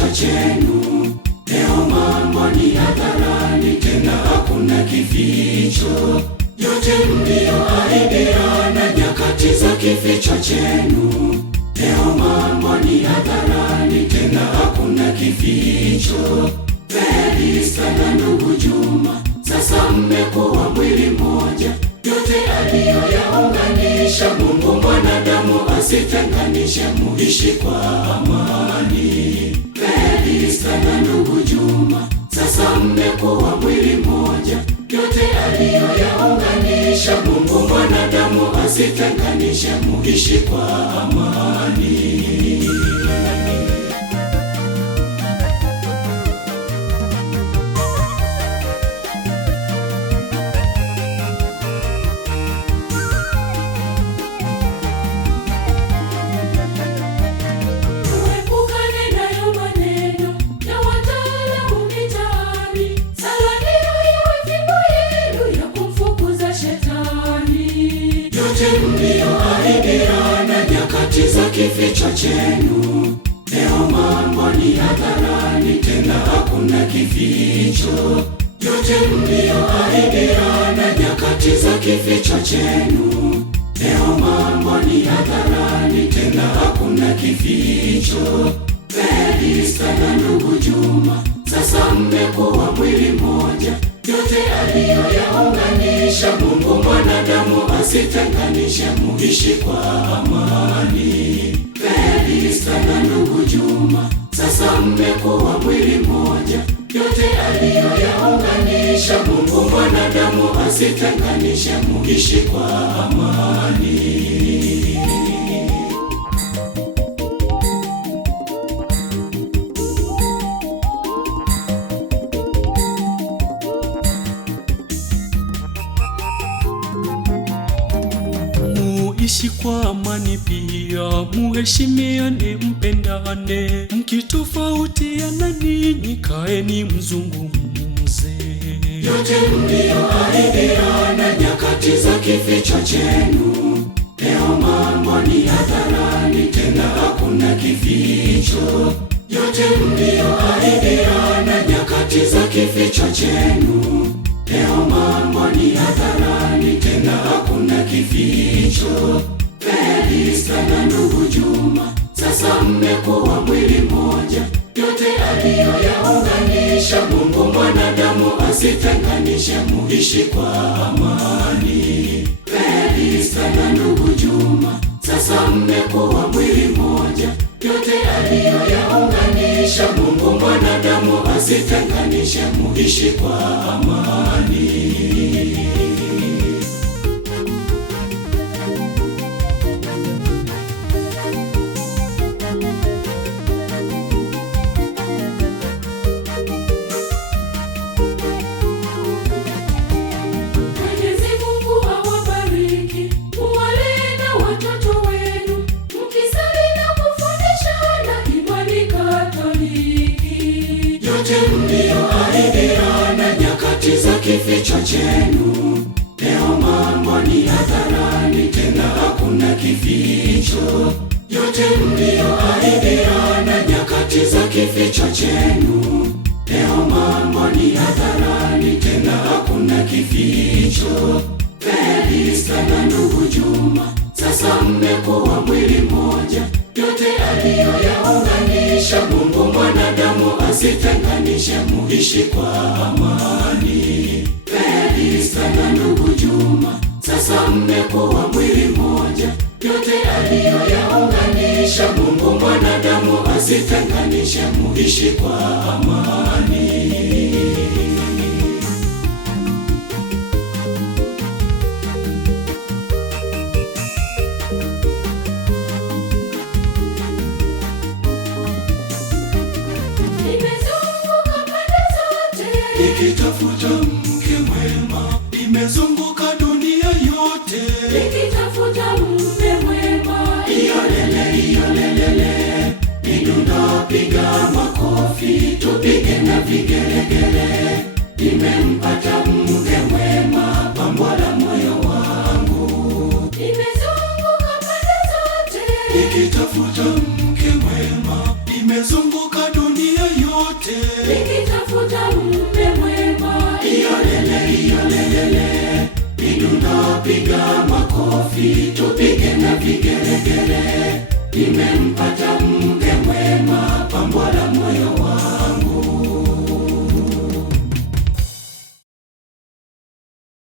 kificho chenu. Leo mambo ni hadharani, tena hakuna kificho. Yote mlioahidiana nyakati za kificho chenu. Leo mambo ni hadharani, tena hakuna kificho. Felista na ndugu Juma, sasa mmekuwa mwili mmoja. Yote aliyoyaunganisha Mungu mwanadamu asitenganishe, muishi kwa amani. Felista na ndugu Juma, sasa mmekuwa mwili mmoja. Yote aliyoyaunganisha Mungu mwanadamu asitenganishe, muishi kwa amani. Mlioahidiana nyakati za kificho chenu. Leo mambo ni hadharani, tena hakuna kificho. Yote mlioahidiana nyakati za kificho chenu. Leo mambo ni hadharani, tena hakuna kificho. Felista na ndugu Juma, sasa mmekuwa mwili mmoja. Yote aliyoyaunganisha Mungu mwanadamu asitenganishe, muishi kwa amani. Felista na ndugu Juma, sasa mmekuwa mwili mmoja. Yote aliyoyaunganisha Mungu mwanadamu asitenganishe, muishi kwa amani. Muishi kwa amani pia, muheshimiane, mpendane. Mkitofautiana ninyi kaeni mzungumze. Yote mlioahidiana nyakati za kificho chenu. Leo mambo ni hadharani, tena hakuna kificho. Yote mlioahidiana nyakati za kificho chenu. Leo mambo ni hadharani, tena hakuna kificho. Felista na ndugu Juma, sasa mmekuwa mwili mmoja. Yote aliyoyaunganisha Mungu mwanadamu asitenganishe, muishi kwa amani. Felista na ndugu Juma, sasa mmekuwa mwili mmoja. Yote aliyoyaunganisha Mungu mwanadamu asitenganishe, muishi kwa amani. Mlioahidiana nyakati za kificho chenu. Leo mambo ni hadharani, tena hakuna kificho. Yote mlioahidiana nyakati za kificho chenu. Leo mambo ni hadharani, tena hakuna kificho. Felista na ndugu Juma, sasa mmekuwa mwili mmoja. Yote aliyoyaunganisha Mungu mwanadamu asitenganishe, muishi kwa amani. Felista na ndugu Juma, sasa mmekuwa mwili mmoja. Yote aliyoyaunganisha Mungu mwanadamu asitenganishe, muishi kwa amani. Nikitafuta mke mwema, nimezunguka dunia yote. Nikitafuta mume mwema, Iyolele, midundo piga makofi, tupige na vigelegele. Nimempata mke mwema, pambo la moyo wangu. nimezunguka pande zote. Nikitafuta mke mwema, nimezunguka dunia wote, nikitafuta mume mwema. Iyolele, midundo, piga makofi, tupige na vigelegele. Nimempata